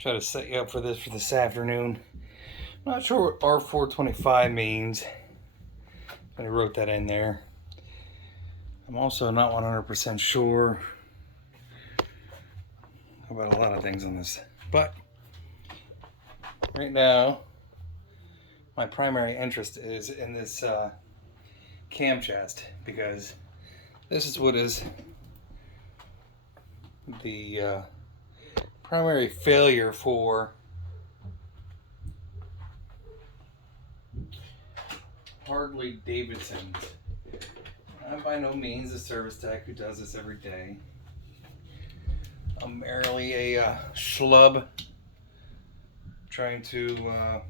Try to set you up for this afternoon. I'm not sure what R425 means. I wrote that in there. I'm also not 100% sure about a lot of things on this. But right now, my primary interest is in this cam chest, because this is what is the primary failure for Harley-Davidsons. I'm by no means a service tech who does this every day. I'm merely a schlub trying to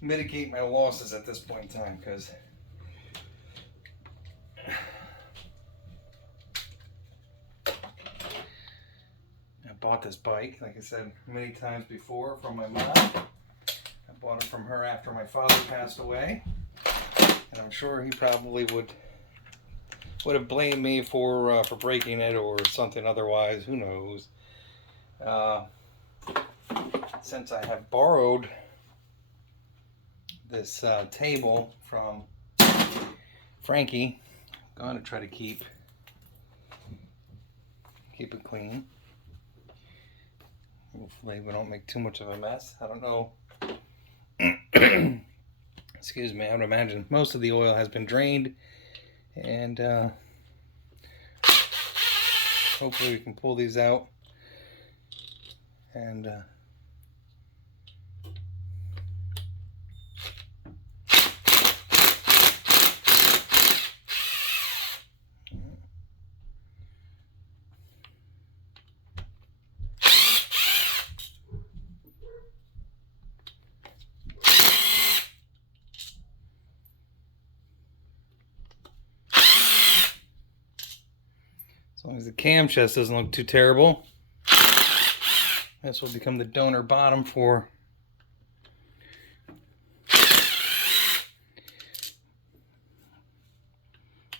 mitigate my losses at this point in time, because I bought this bike, like I said many times before, from my mom. I bought it from her after my father passed away, and I'm sure he probably would have blamed me for breaking it or something otherwise. Who knows? Since I have borrowed this table from Frankie, I'm going to try to keep it clean. Hopefully we don't make too much of a mess. I don't know. Excuse me. I would imagine most of the oil has been drained, and hopefully we can pull these out and as long as the cam chest doesn't look too terrible. This will become the donor bottom for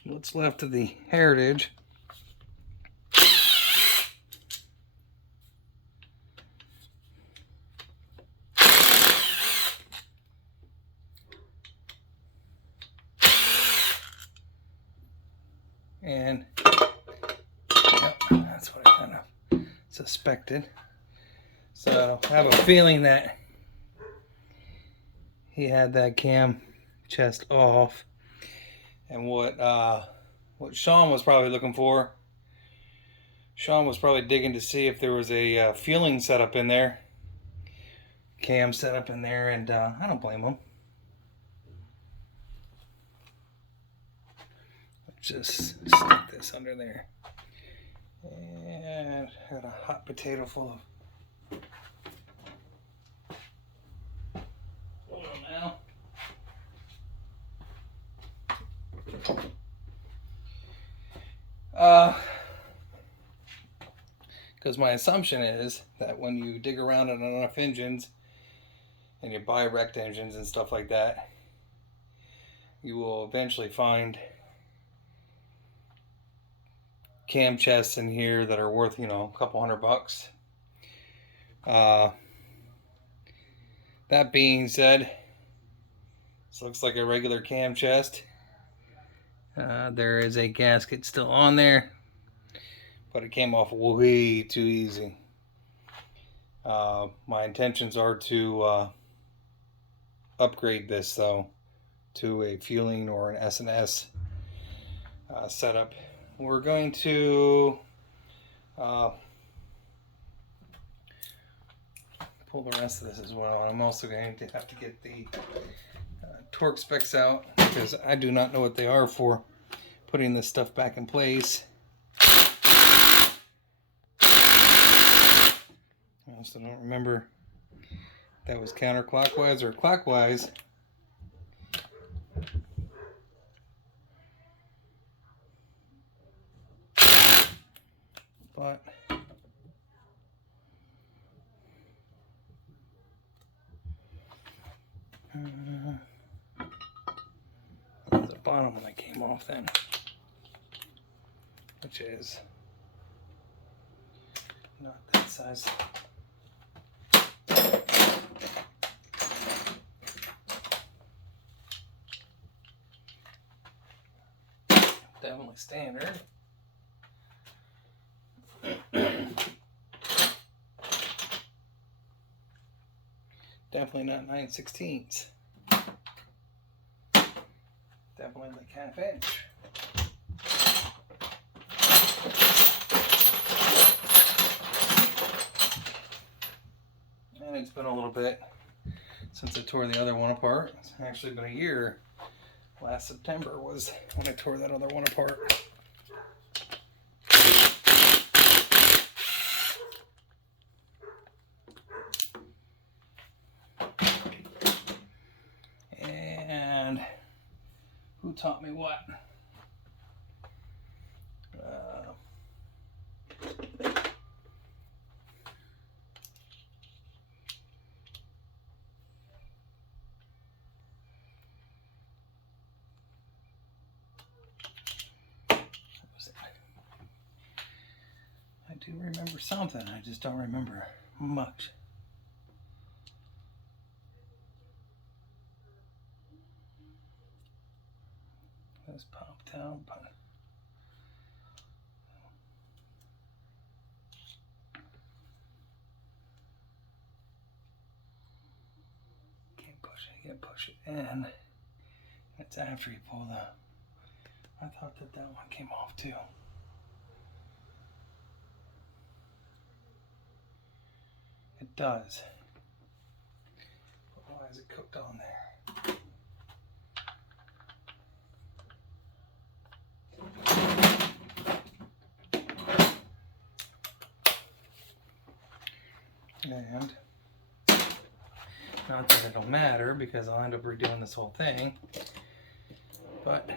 what's left of the Heritage. And yep, that's what I kind of suspected. So I have a feeling that he had that cam chest off, and what Sean was probably looking for. Sean was probably digging to see if there was a fueling setup in there, cam setup in there, and I don't blame him. Just stick this under there, and got a hot potato full of oil now. Because my assumption is that when you dig around in enough engines and you buy wrecked engines and stuff like that, you will eventually find cam chests in here that are worth, a couple $100. That being said, this looks like a regular cam chest. There is a gasket still on there, but it came off way too easy. My intentions are to upgrade this, though, to a fueling or an S&S setup. We're going to pull the rest of this as well. And I'm also going to have to get the torque specs out, because I do not know what they are for putting this stuff back in place. I also don't remember if that was counterclockwise or clockwise. But the bottom one that came off then, which is not that size. Definitely standard. Definitely not 9/16. Definitely like half inch. And it's been a little bit since I tore the other one apart. It's actually been a year. Last September was when I tore that other one apart. And who taught me what? I do remember something, I just don't remember much. Let's pop down. Can't push it in. It's after you pull the. I thought that one came off too. It does. But why is it cooked on there? And not that it'll matter because I'll end up redoing this whole thing, but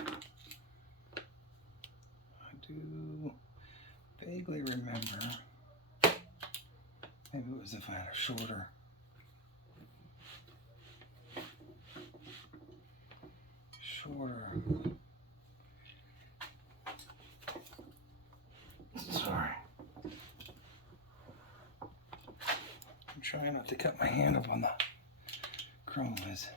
I do vaguely remember. Maybe it was if I had a shorter. Sorry. I'm trying not to cut my hand up on the chrome whiz.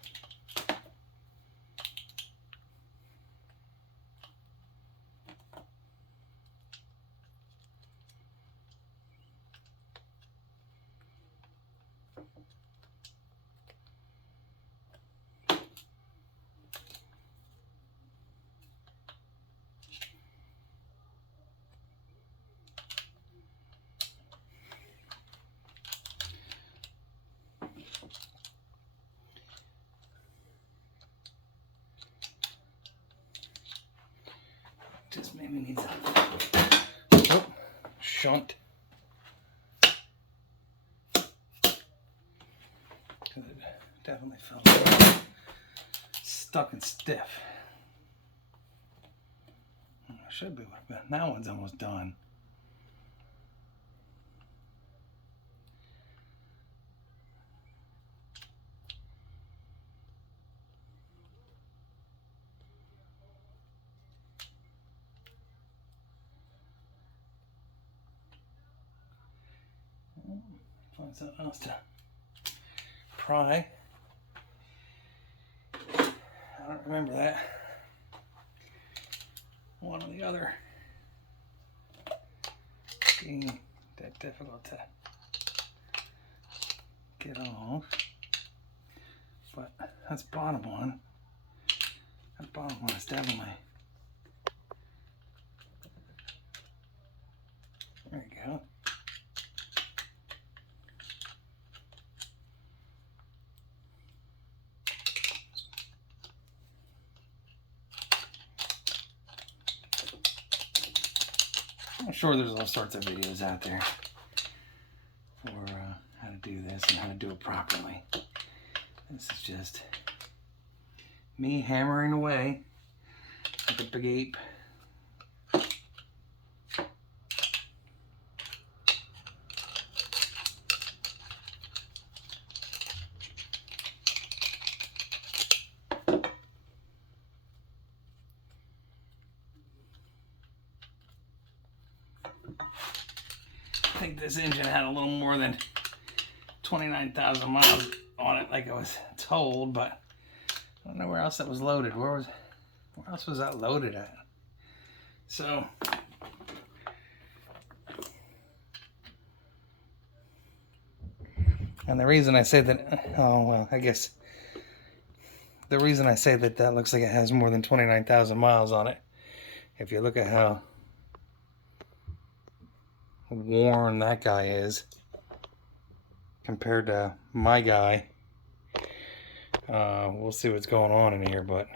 Just maybe needs a shunt. Because it definitely felt stuck and stiff. Should be, but that one's almost done. Find something else to pry. I don't remember that. One or the other being that difficult to get off. But that's bottom one. That bottom one is definitely. There you go. sure there's all sorts of videos out there for how to do this and how to do it properly. This is just me hammering away like a big ape. I think this engine had a little more than 29,000 miles on it, like I was told, but I don't know where else that was loaded. Where else was that loaded at? So, and the reason I say that, oh well, I guess the reason I say that that looks like it has more than 29,000 miles on it, if you look at how worn that guy is compared to my guy. We'll see what's going on in here, but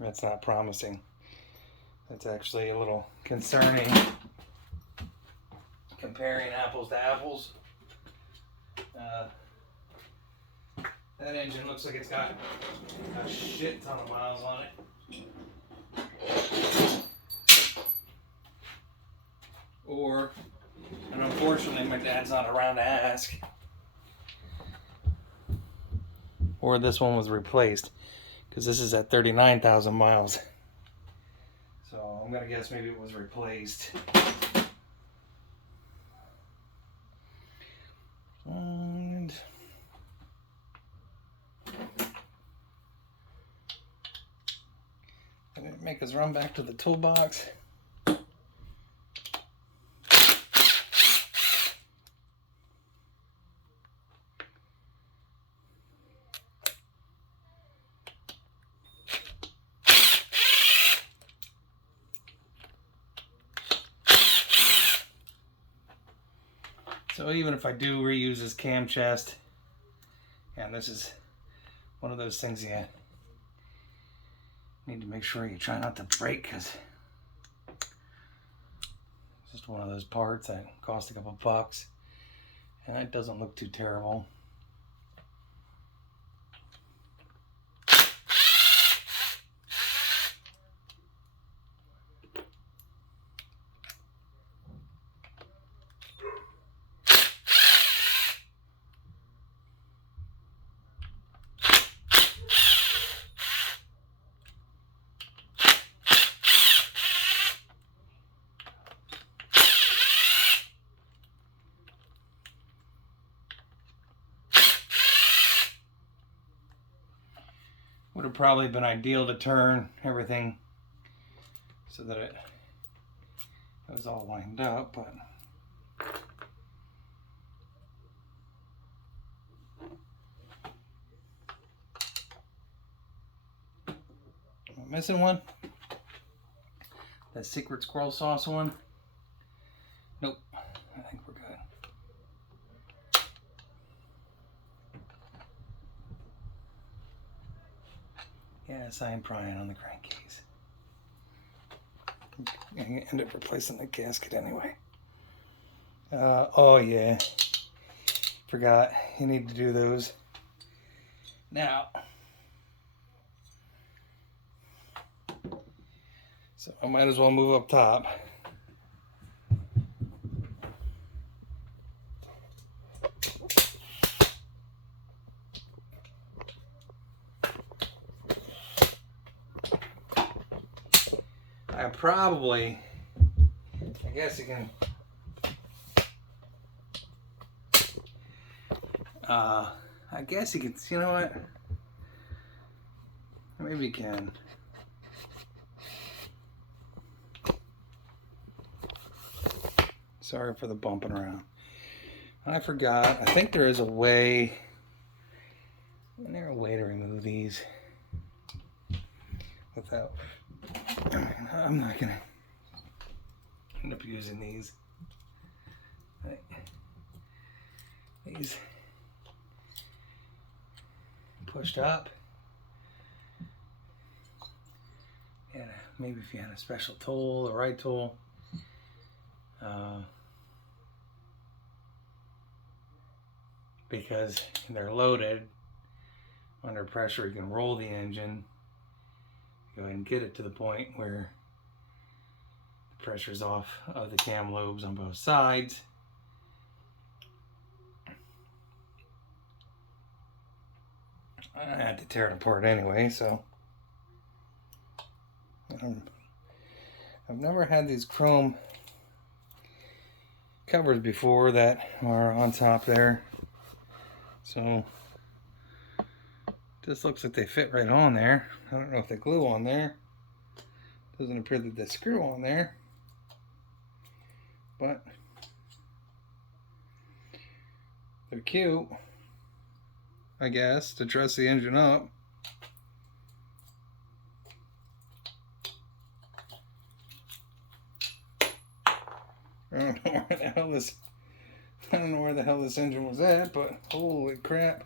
that's not promising. That's actually a little concerning, comparing apples to apples. That engine looks like it's got a shit ton of miles on it. And unfortunately my dad's not around to ask. Or this one was replaced, because this is at 39,000 miles. So I'm gonna guess maybe it was replaced. And gonna make us run back to the toolbox. So even if I do reuse this cam chest, and this is one of those things you need to make sure you try not to break, because it's just one of those parts that cost a couple bucks, and it doesn't look too terrible. Would have probably been ideal to turn everything so that it was all lined up, but am I missing one? That secret squirrel sauce one? Nope, I think we're good. Yes, I am prying on the crankcase. I end up replacing the gasket anyway. Oh yeah, forgot, you need to do those. Now, so I might as well move up top. I guess you can, I guess you can, you know what? Maybe you can. Sorry for the bumping around. I forgot. I think there is a way. Isn't there a way to remove these without? I'm not gonna end up using these. These pushed up and maybe if you had a special tool, the right tool. Because they're loaded under pressure, you can roll the engine, go ahead and get it to the point where the pressure's off of the cam lobes on both sides. I had to tear it apart anyway, so I've never had these chrome covers before that are on top there, so just looks like they fit right on there. I don't know if they glue on there. Doesn't appear that they screw on there, but they're cute, I guess, to dress the engine up. I don't know where the hell this, I don't know where the hell this engine was at, but holy crap.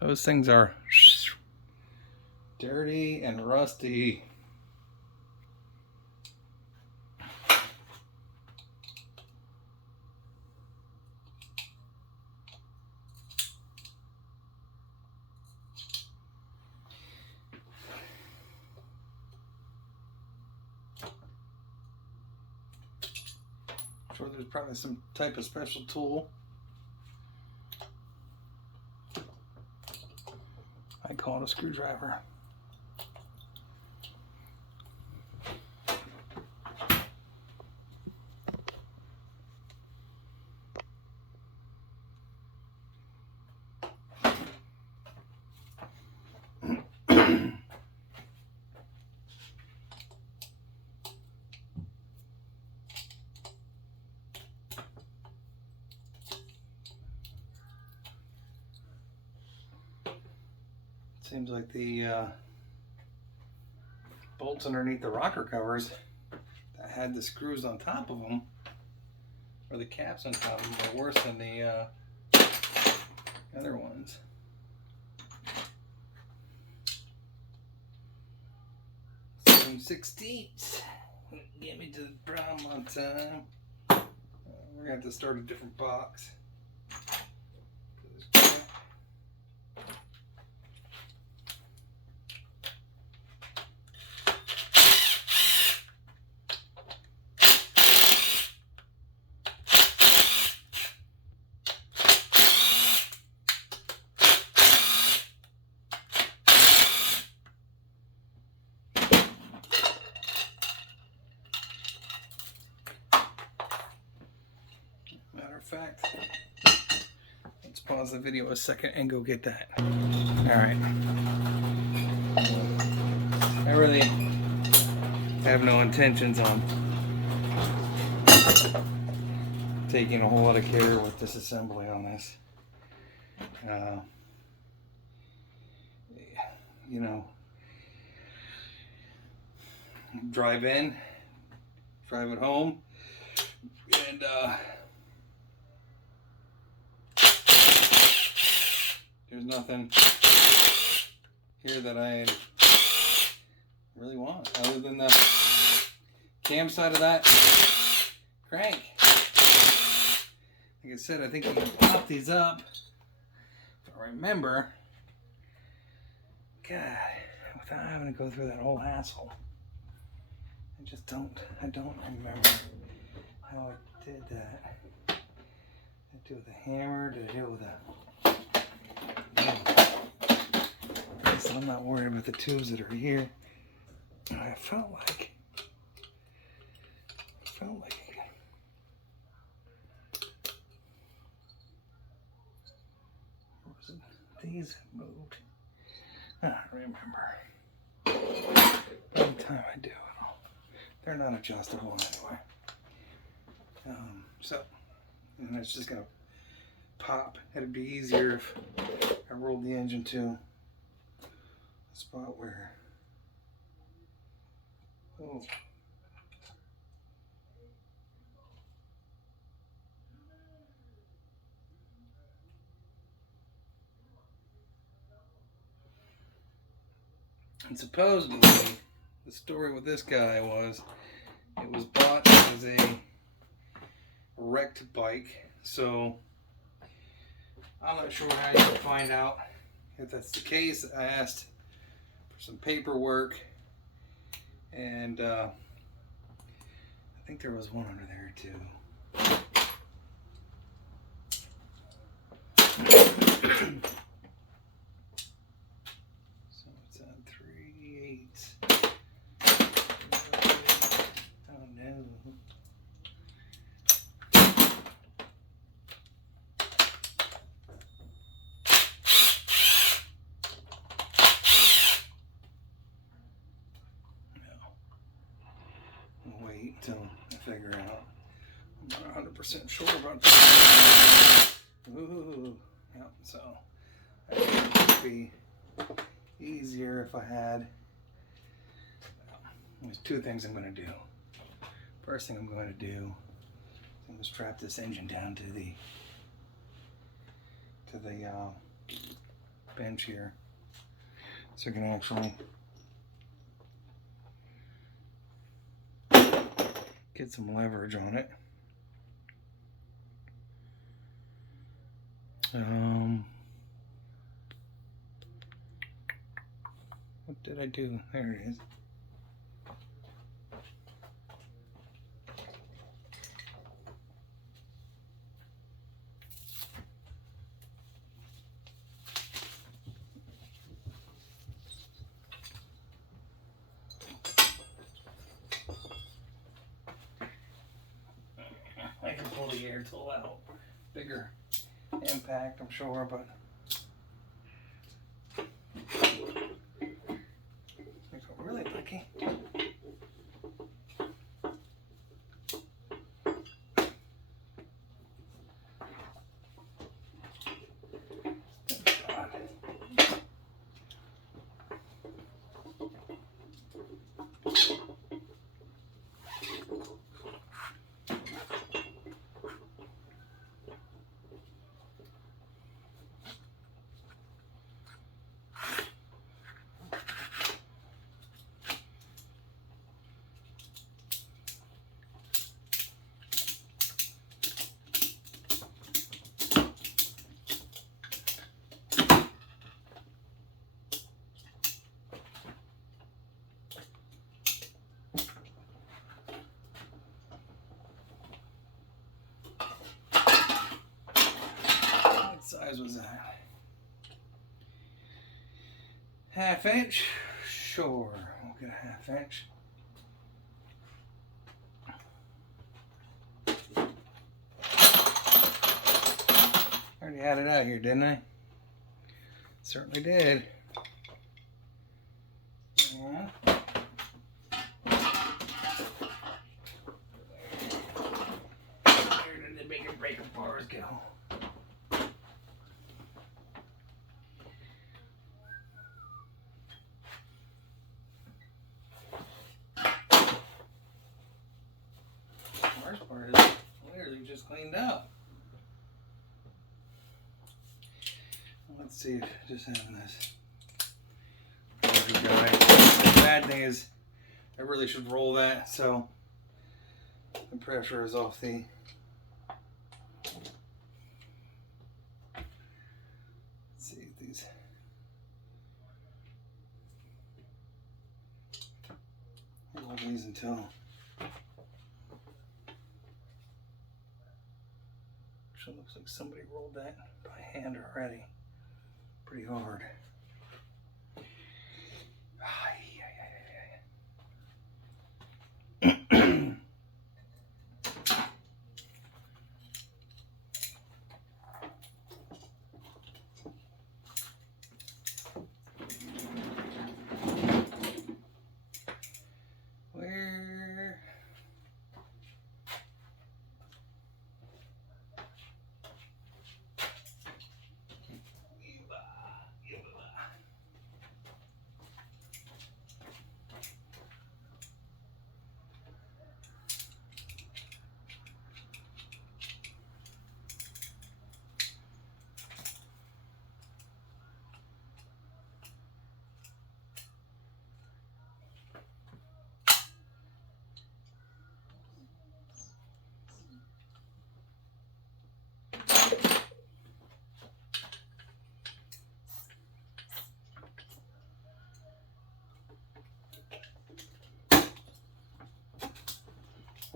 Those things are dirty and rusty. I'm sure there's probably some type of special tool. I call it a screwdriver. Seems like the bolts underneath the rocker covers that had the screws on top of them, or the caps on top of them, are worse than the other ones. 7/16. Get me to the prom on time. We're gonna have to start a different box. Fact. Let's pause the video a second and go get that. Alright. I really have no intentions on taking a whole lot of care with this assembly on this. You know, drive in, drive it home, and there's nothing here that I really want other than the cam side of that crank. Like I said, I think you can pop these up. If I remember, God, without having to go through that whole hassle. I don't remember how I did that. Did I do it with a hammer? Did I do it with a... So I'm not worried about the tubes that are here. I felt like or was it these moved? I don't remember. By the time I do it, they're not adjustable anyway. And it's just gonna pop. It'd be easier if I rolled the engine to a spot where, oh, And supposedly, the story with this guy was, it was bought as a wrecked bike. So I'm not sure how you can find out if that's the case. I asked for some paperwork, and I think there was one under there too. So it's on 3/8. Oh no. Wait until I figure out. I'm not 100% sure about that. Ooh, yep. So I think it would be easier if I had. Well, there's two things I'm going to do. First thing I'm going to do is I'm going to strap this engine down to the bench here, so I can actually get some leverage on it. What did I do? There it is. I can pull the air tool out. Bigger impact, I'm sure, but it's really lucky. What size was that? 1/2 inch? Sure, we'll get a 1/2 inch. I already had it out here, didn't I? Certainly did. Yeah. Where did the bigger breaker bars go? The worst part is literally just cleaned up. Let's see if just having this guy. The bad thing is I really should roll that so the pressure is off the let's see if these roll these until actually looks like somebody rolled that by hand already. Pretty hard. Where?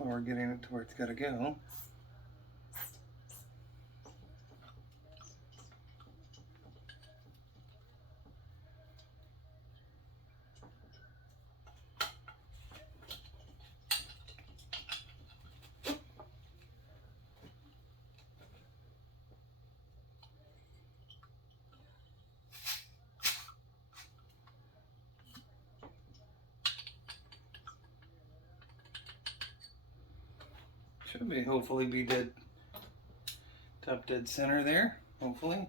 So we're getting it to where it's got to go. Should be, hopefully be dead, top dead center there, hopefully.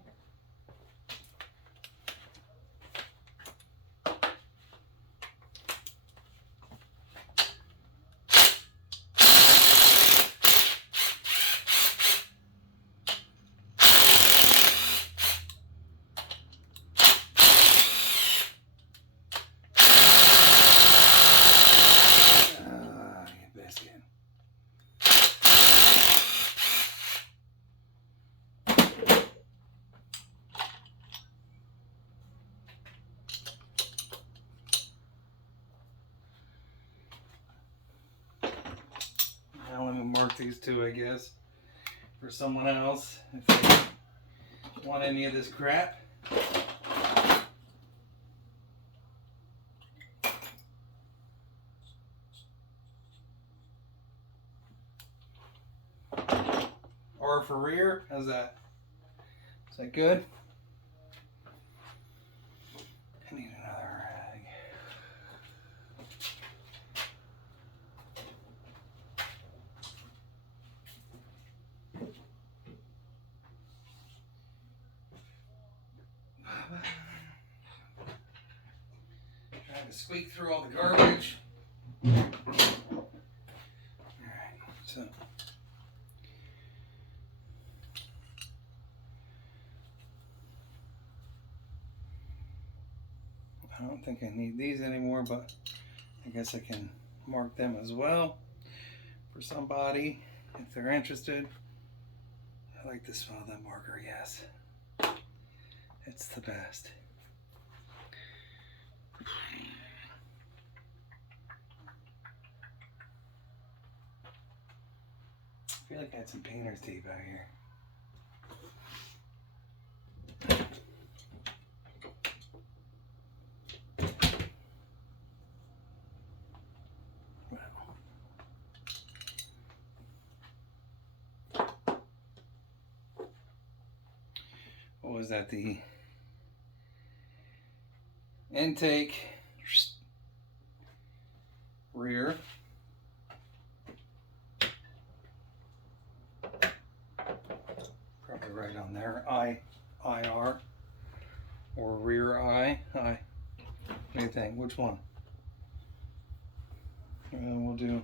Now let me mark these two, I guess, for someone else if they want any of this crap. R for rear, how's that? Is that good? I need another rag. Trying to squeak through all the garbage. Alright, so I don't think I need these anymore, but I guess I can mark them as well for somebody if they're interested. I like the smell of that marker, yes. It's the best. I feel like I had some painter's tape out here. What was that? The intake rear. Probably right on there. IR or rear I. What do you think? Which one? And we'll do.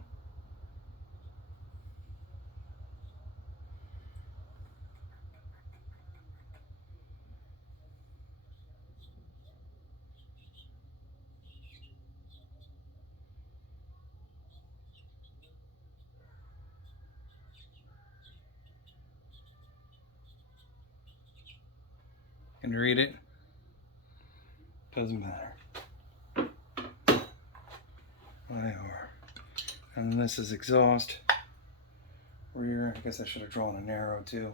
Can you read it? Doesn't matter. Whatever. And this is exhaust. Rear. I guess I should have drawn an arrow too.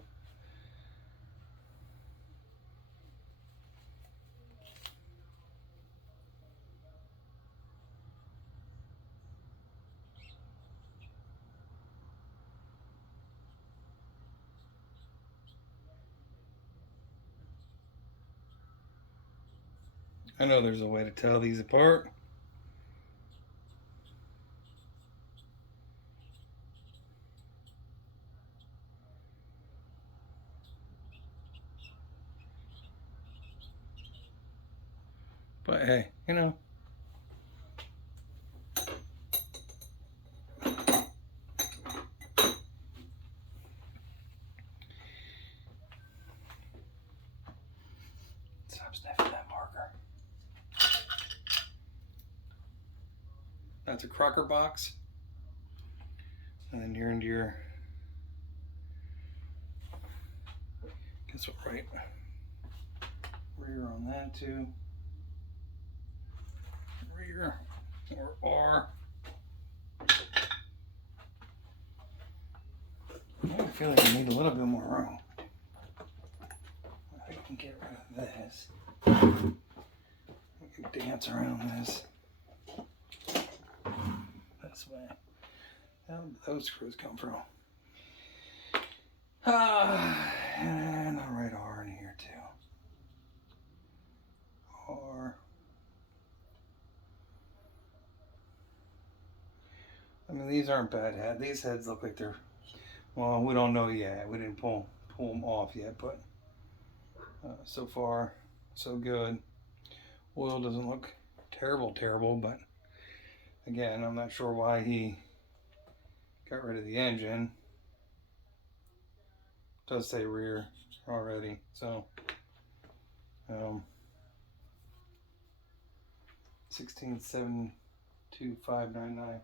I know there's a way to tell these apart. But hey, you know. Stop sniffing that marker. That's a Crocker box. And then you're into your, guess what, right? Rear on that too. Rear or R. feel like I need a little bit more room. I can get rid of this. We can dance around this way. Where did those screws come from? And I'll write R in here too. R. I mean, these aren't bad heads. These heads look like they're, well, we don't know yet. We didn't pull them off yet, but so far, so good. Oil doesn't look terrible, but again, I'm not sure why he got rid of the engine. It does say rear already, so 1672599.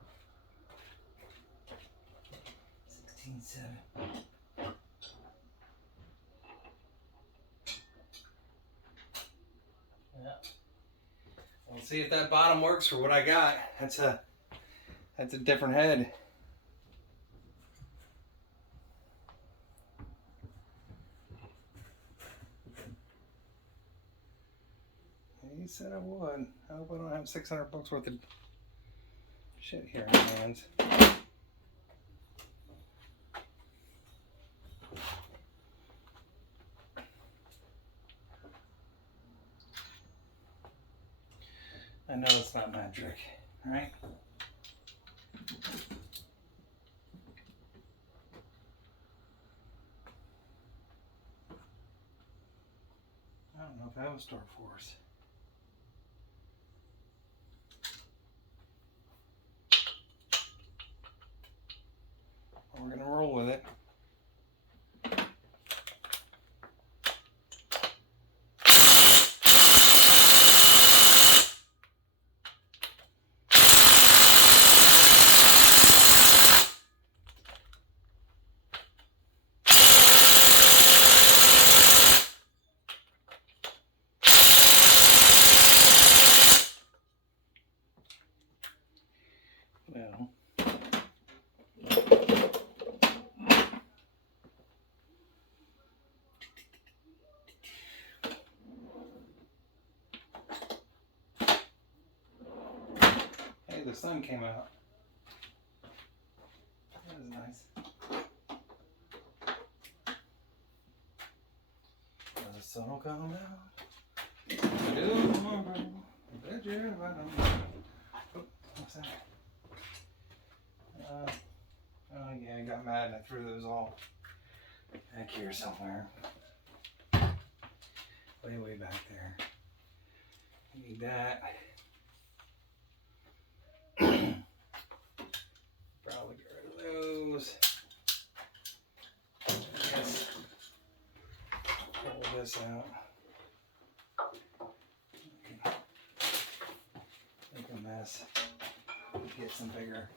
167. Yeah. We'll see if that bottom works for what I got. That's a different head. He said I would. I hope I don't have 600 bucks worth of shit here in my hands. I know it's not magic, right? I don't know if I have a Star Force. We're gonna roll with it. Well, hey, the sun came out. That was nice. The sun will come out. Oh, what's that? Oh yeah, I got mad and I threw those all back here somewhere. Way back there. I need that. Probably get rid of those. Yes. Pull this out. Make a mess. Get some bigger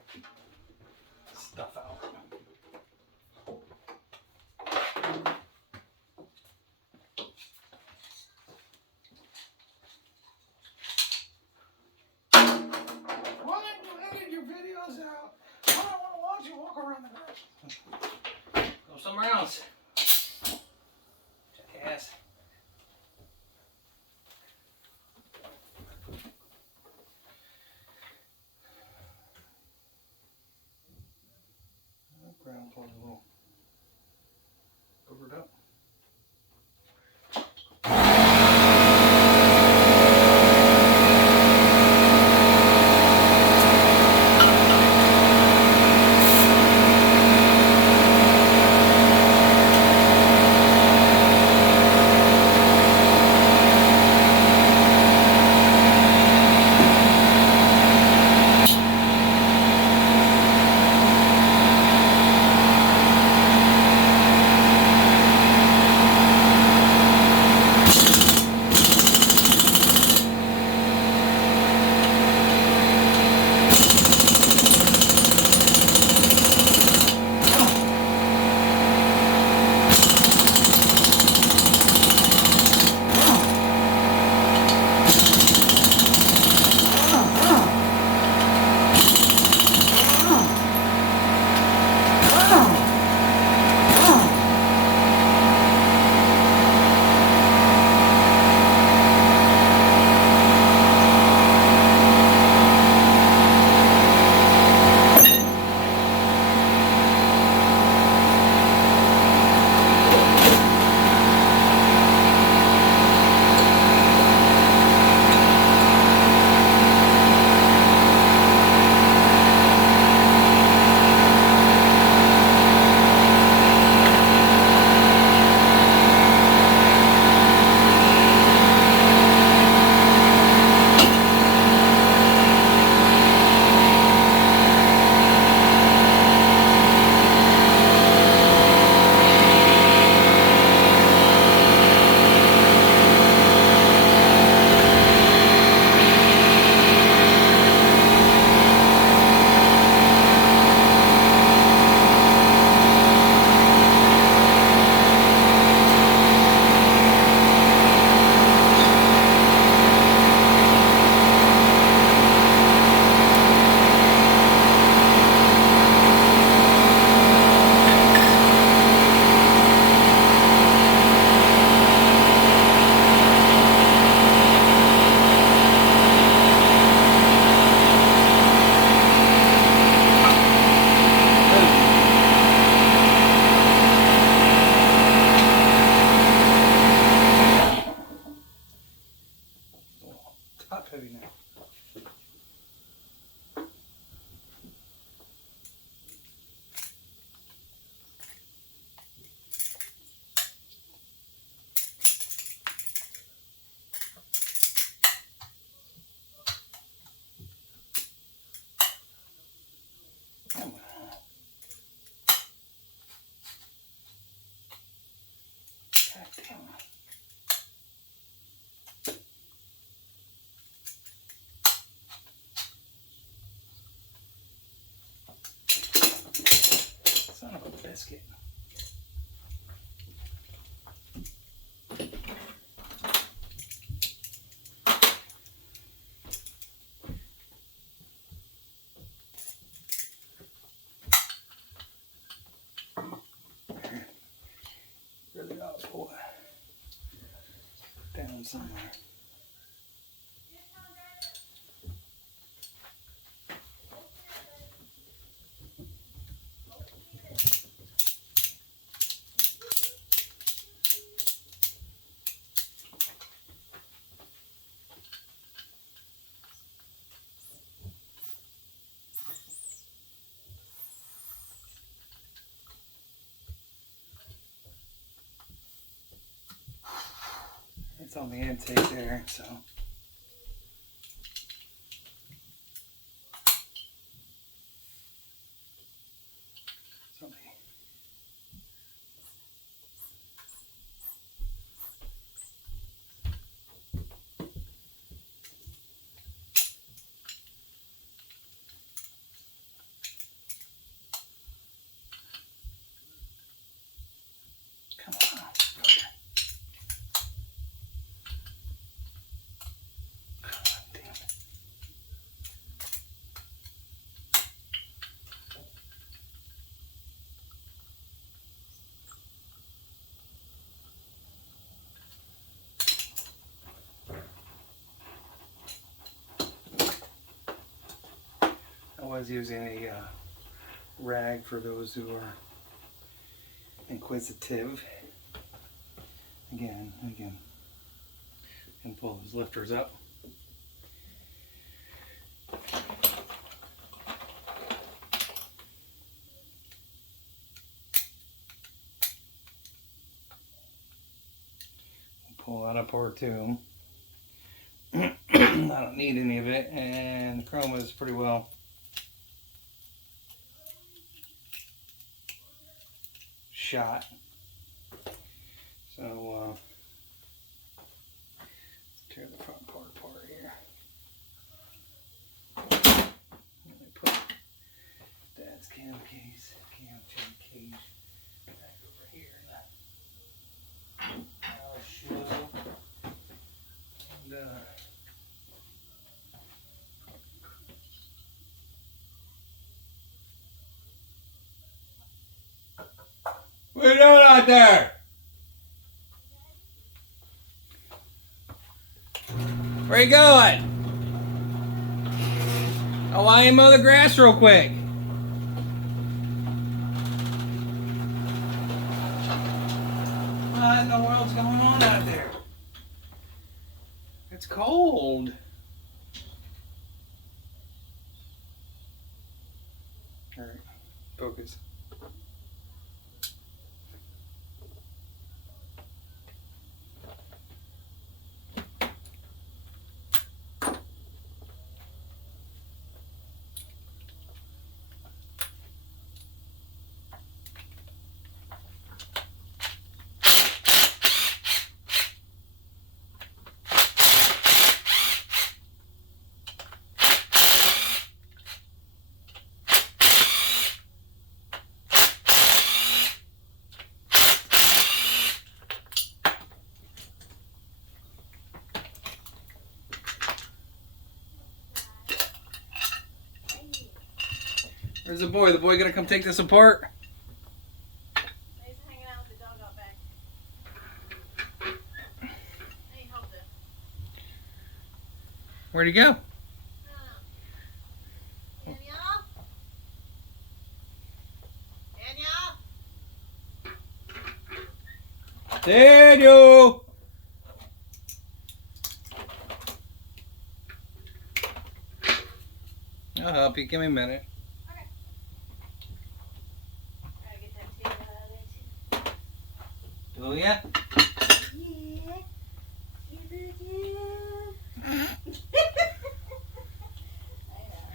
stuff out. Why did you edit your videos out? I don't want to watch you walk around the house. Go somewhere else. Jackass. Ground plug a little covered up. Come on. God damn it. Son of a biscuit. Really ought to pull it down somewhere. It's on the intake there, so. It's on the. Come on. I was using a rag for those who are inquisitive. Again, and pull those lifters up. Pull that apart too. I don't need any of it, and the chroma is pretty well shot. So let's tear the front part apart here. Let me put Dad's cam chain cage back over here in the power show. And what are you doing out there? Where you going? Oh, why don't you mow the grass real quick? What in the world's going on out there? It's cold. All right, focus. Where's the boy? The boy gonna come take this apart? He's hanging out with the dog out back. Hey, hold this. Where'd he go? Daniel? Daniel? Daniel! I'll help you. Give me a minute. Okay. Gotta get that tape out of there too. Oh, yeah? Yeah.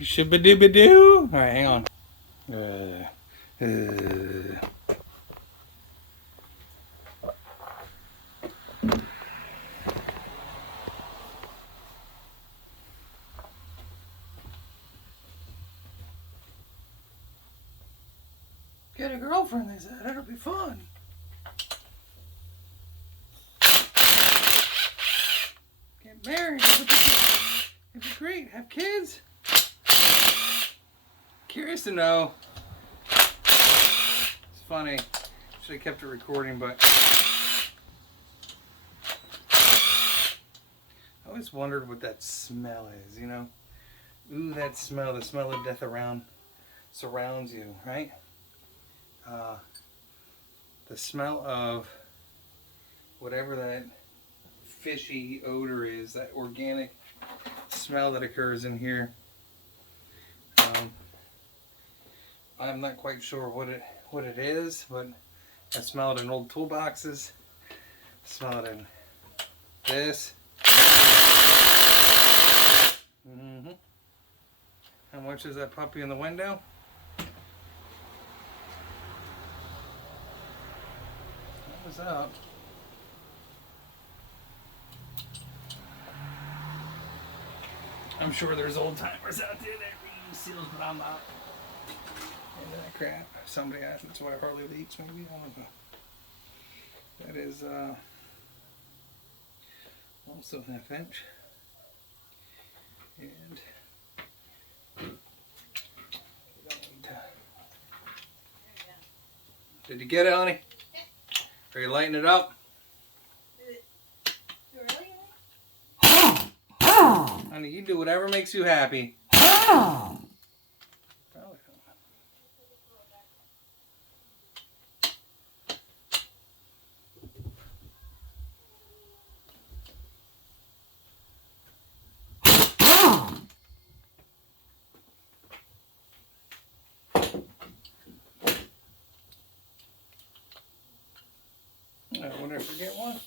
Shibba-dibba-doo. All right, hang on. Get a girlfriend, they said. It'll be fun. Get married. It'd be great. Have kids. Curious to know. It's funny. Should have kept it recording, but I always wondered what that smell is, you know? Ooh, that smell. The smell of death surrounds you, right? The smell of whatever that fishy odor is, that organic smell that occurs in here. I'm not quite sure what it is, but I smell it in old toolboxes. I smell it in this. How much is that puppy in the window? What was up? I'm sure there's old timers out there that read seals, but I'm not into that crap. Somebody asked, that's why Harley leaks, maybe. I don't know. That is also half inch. And you don't need to. Did you get it, honey? Are you lighting it up? Honey, you do whatever makes you happy. I wonder if I forget one.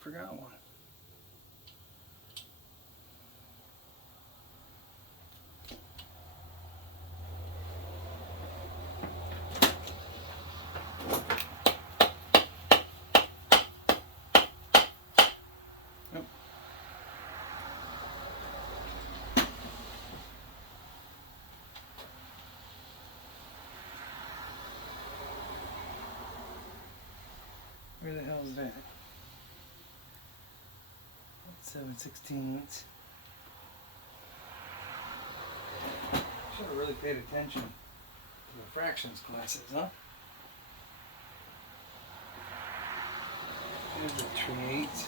Forgot one. Nope. Where the hell is that? 7/16. Should have really paid attention to the fractions classes, huh? There's the 3/8.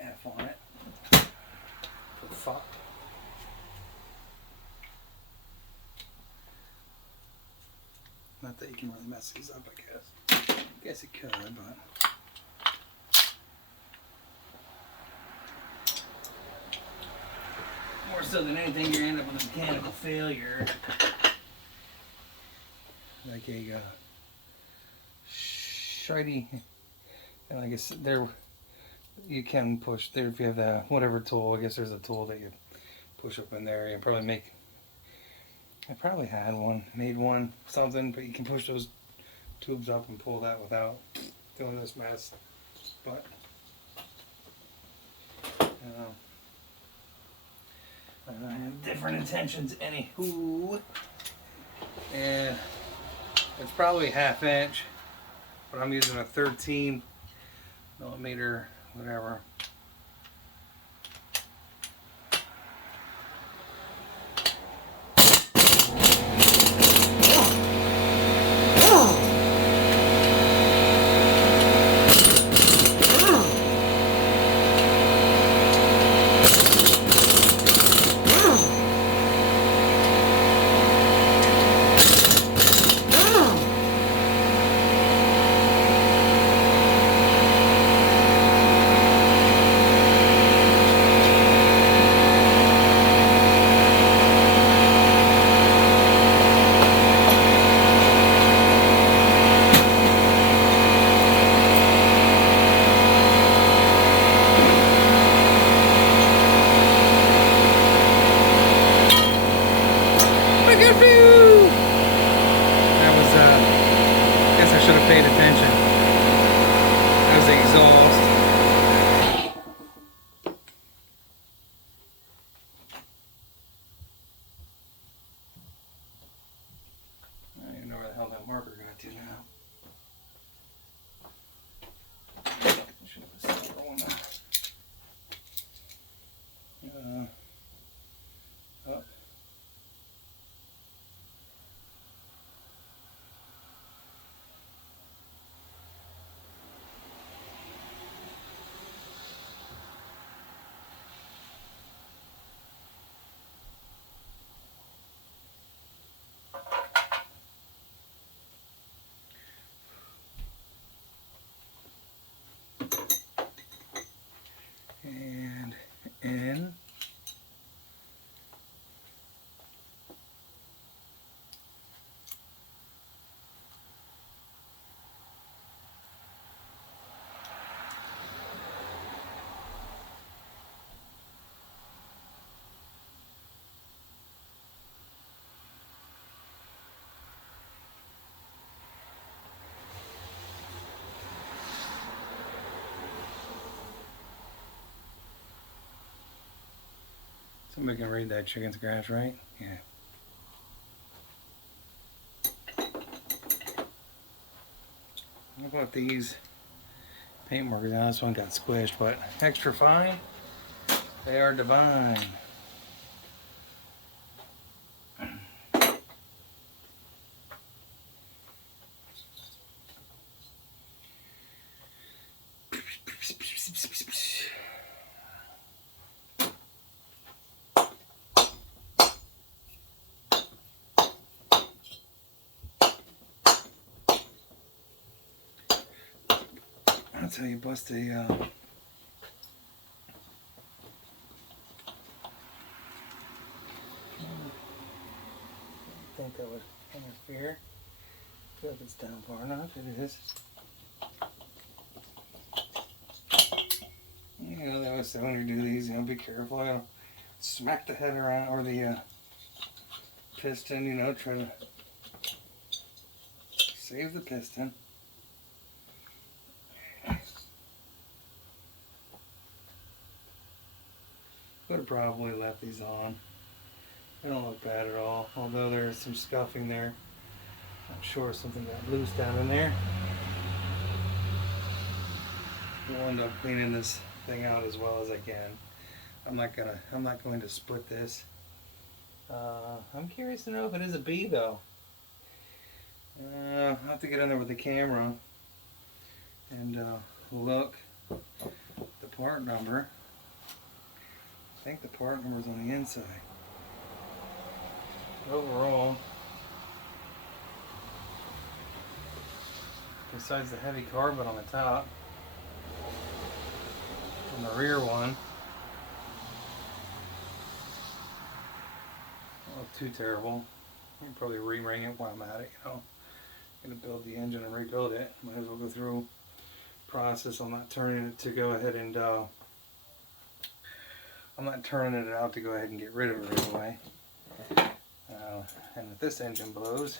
F on it. For fuck. Not that you can really mess these up, I guess. I guess it could, but. More so than anything, you end up with a mechanical failure. Like a shiny. And I guess there. You can push there if you have the whatever tool. I guess there's a tool that you push up in there. You probably make. I probably had one, made one, something, but you can push those tubes up and pull that without doing this mess. But I have different intentions. Anywho, and it's probably 1/2 inch, but I'm using a 13 millimeter. Whatever. should have paid attention. There's the exhaust. I don't even know where the hell that marker got to now. I should have a silver one. Up. And in. Somebody can read that chicken scratch, right? Yeah. How about these paint markers? Now this one got squished, but extra fine. They are divine. That's how you bust a I think that would interfere. If it's down far enough, it is. You know, they always say when you do these, you know, be careful. You know, smack the head around or the piston. You know, try to save the piston. Could have probably left these on. They don't look bad at all, although there's some scuffing there. I'm sure something got loose down in there. We'll end up cleaning this thing out as well as I can. I'm not going to split this. I'm curious to know if it is a B though. I'll have to get in there with the camera and look the part number. I think the part number is on the inside. Overall, besides the heavy carbon on the top, on the rear one, not too terrible. I can probably re-ring it while I'm at it, you know. I'm going to build the engine and rebuild it. Might as well go through the process. I'm not turning it to go ahead and I'm not turning it out to go ahead and get rid of it right away. And if this engine blows,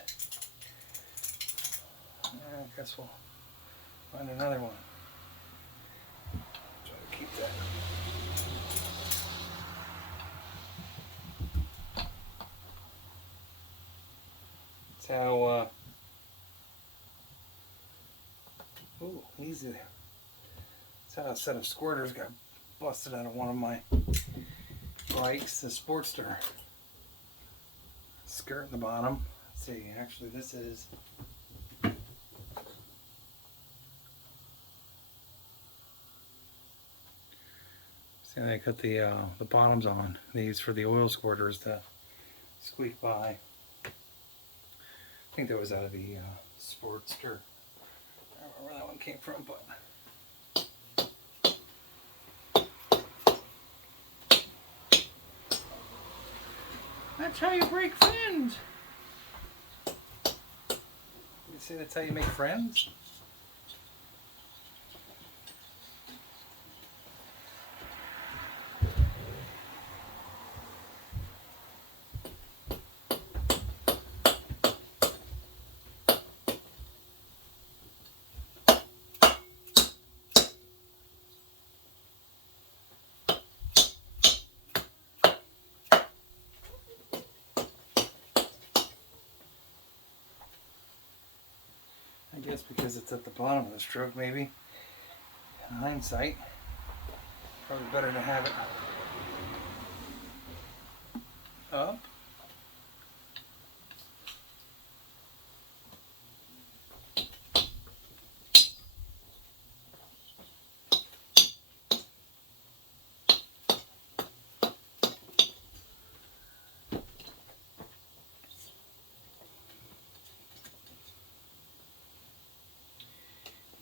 I guess we'll find another one. Try to keep that. That's how, ooh, easy there. That's how a set of squirters got busted out of one of my bikes, the Sportster. Skirt in the bottom. Let's see, actually this is see, they cut the bottoms on these for the oil squirters to squeak by. I think that was out of the Sportster. I don't know where that one came from, but that's how you break friends. You say that's how you make friends? I guess because it's at the bottom of the stroke, maybe. In hindsight, probably better to have it up.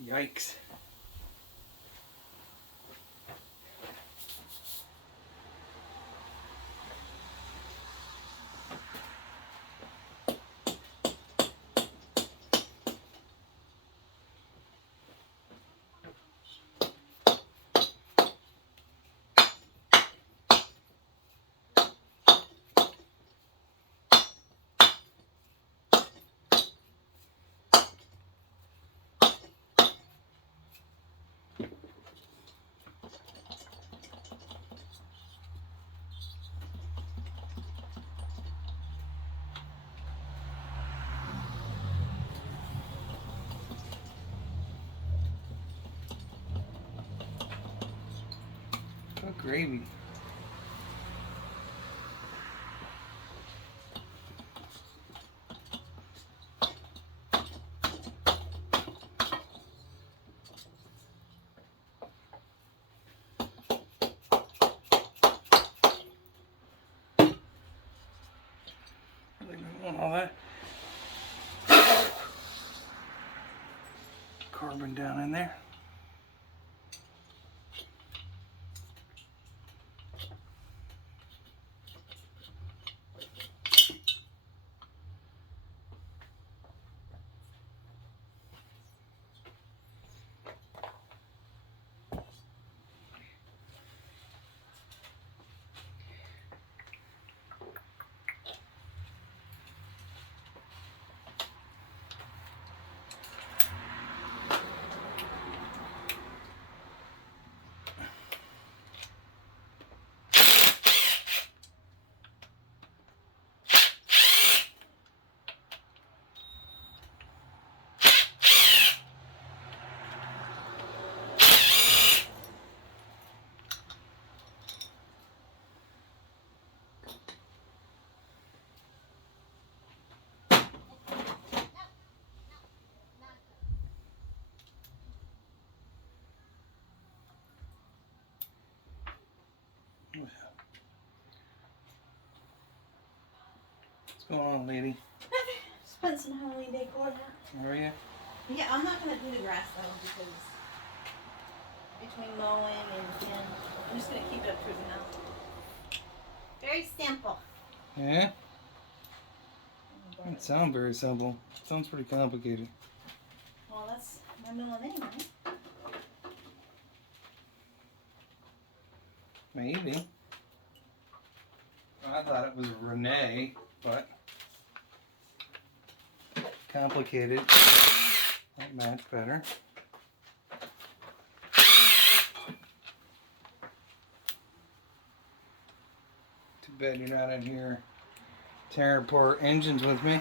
Yikes. Good gravy. Really don't want all that carbon down in there. What's going on, lady? Just putting some Halloween decor out. Where are you? Yeah, I'm not gonna do the grass though because between mowing and I'm just gonna keep it up through the house. Very simple. Yeah? Doesn't sound very simple. Sounds pretty complicated. Well, that's my middle name, right? Maybe. I thought it was Renee, but complicated. That match better. Too bad you're not in here tearing apart engines with me.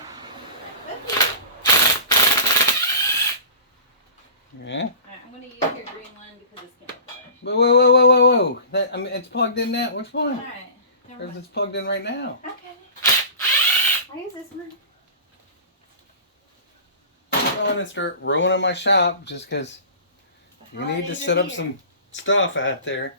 Yeah? Alright, I'm gonna use your green one because it's camouflage. Whoa. That, I mean, it's plugged in now. Which one? Alright, never Or mind. it's plugged in right now. Okay. I'll use this one. I'm going to start ruining my shop just because you need to set up some stuff out there.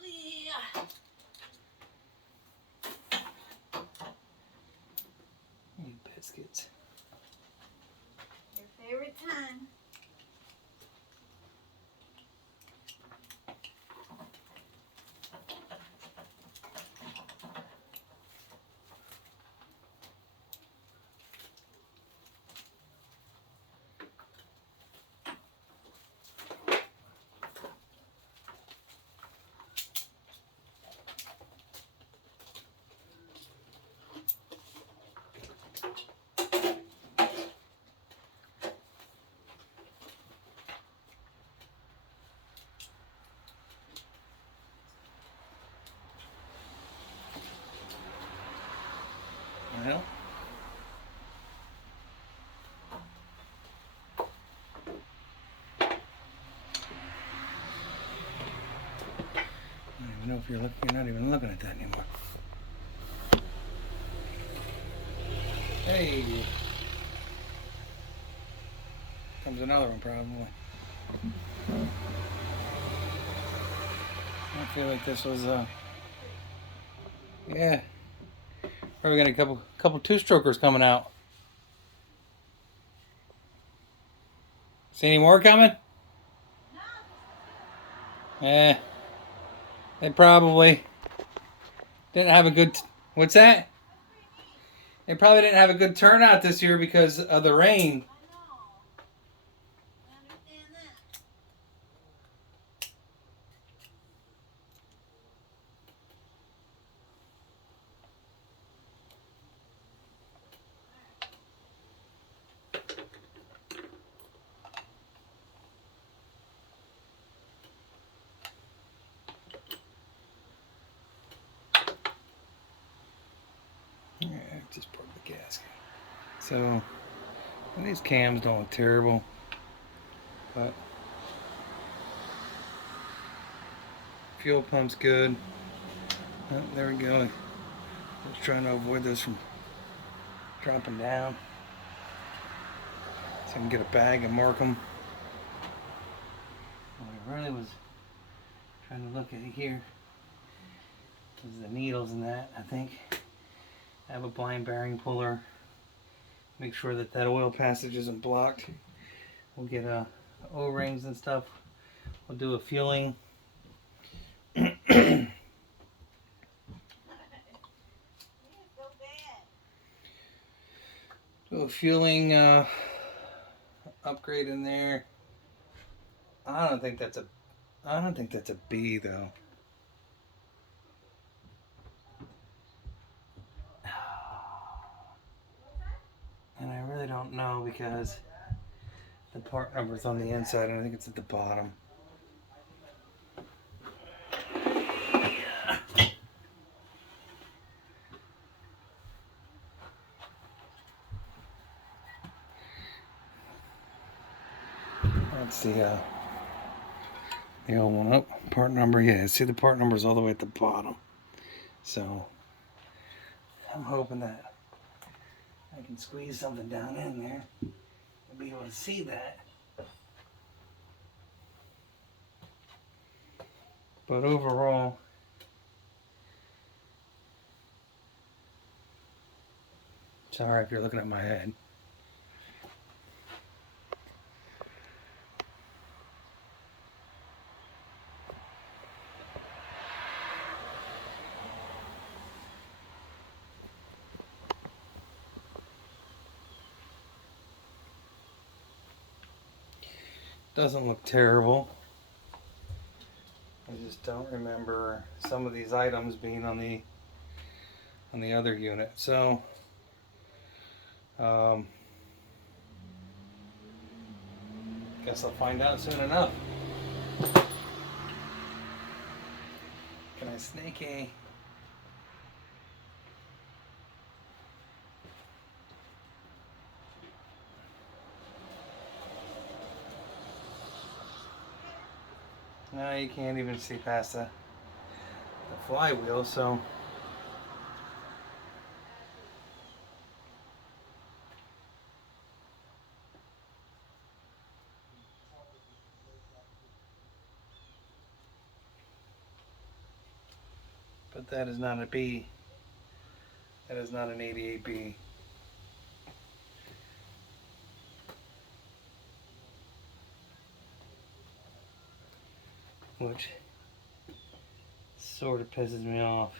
Yeah. You biscuits. Your favorite time. Well, I don't even know if you're not even looking at that anymore. Hey, comes another one probably. I feel like this was yeah. Probably got a couple two-strokers coming out. See any more coming? Eh, they probably didn't have a good. What's that? They probably didn't have a good turnout this year because of the rain. I know. I understand that. Yeah, just broke the gasket. So these cams don't look terrible, but fuel pump's good. Oh, there we go. Just trying to avoid those from dropping down, so I can get a bag and mark them. What I really was trying to look at here is the needles in that. I think I have a blind bearing puller. Make sure that that oil passage isn't blocked. We'll get O-rings and stuff. We'll do a fueling. Do a fueling upgrade in there. I don't think that's a B though. And I really don't know because the part number's on the inside and I think it's at the bottom. That's the old one up. Part number, yeah. See, the part number's all the way at the bottom. So I'm hoping that I can squeeze something down in there and be able to see that. But overall, sorry if you're looking at my head. Doesn't look terrible. I just don't remember some of these items being on the other unit. So guess I'll find out soon enough. Can I snake a? No, you can't even see past the flywheel, so but that is not a B. That is not an 88B. Which sort of pisses me off.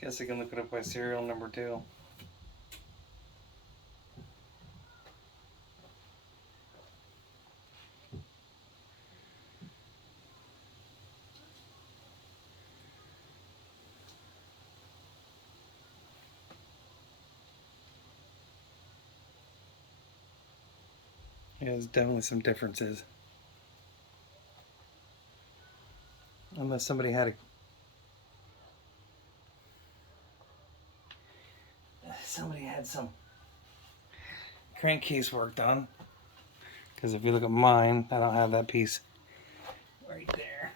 Guess I can look it up by serial number too. Yeah, there's definitely some differences. Unless somebody had some crankcase work done. Because if you look at mine, I don't have that piece right there.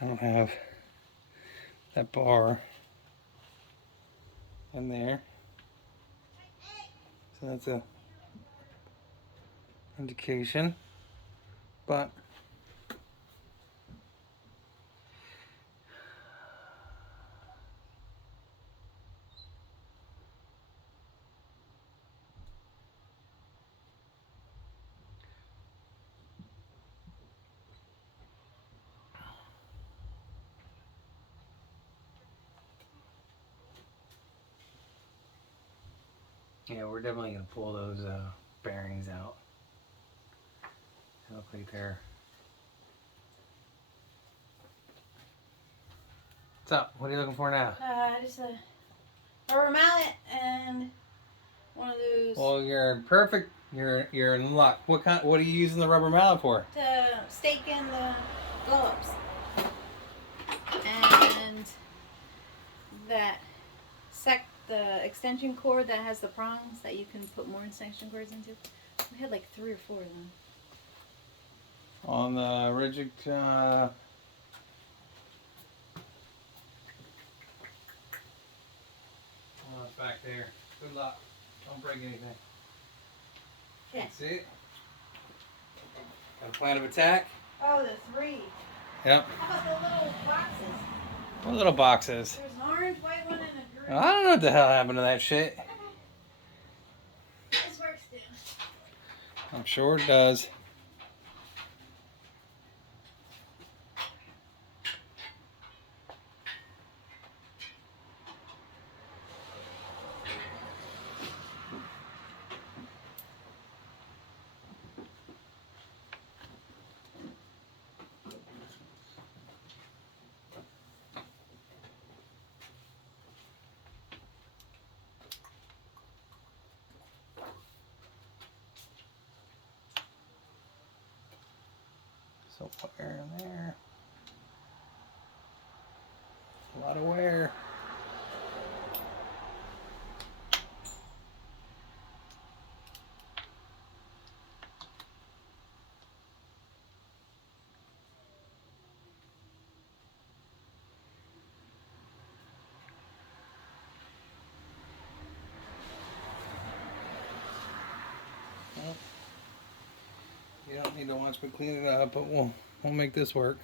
I don't have that bar in there. So that's a indication. But yeah, we're definitely gonna pull those bearings out. They look like they're. What's up? What are you looking for now? Just a rubber mallet and one of those Well, you're perfect. You're in luck. What are you using the rubber mallet for? to stake in the glow-ups. And the extension cord that has the prongs that you can put more extension cords into. We had like 3 or 4 of them. On the rigid. Oh, it's back there. Good luck. Don't break anything. Okay. See it? Got a plan of attack? Oh, the 3. Yep. How about the little boxes? What little boxes? There's an orange, white one, and a green. I don't know what the hell happened to that shit. This works too. I'm sure it does. So wire in there. A lot of wear. Well, you don't need to watch me clean it up, but we'll make this work.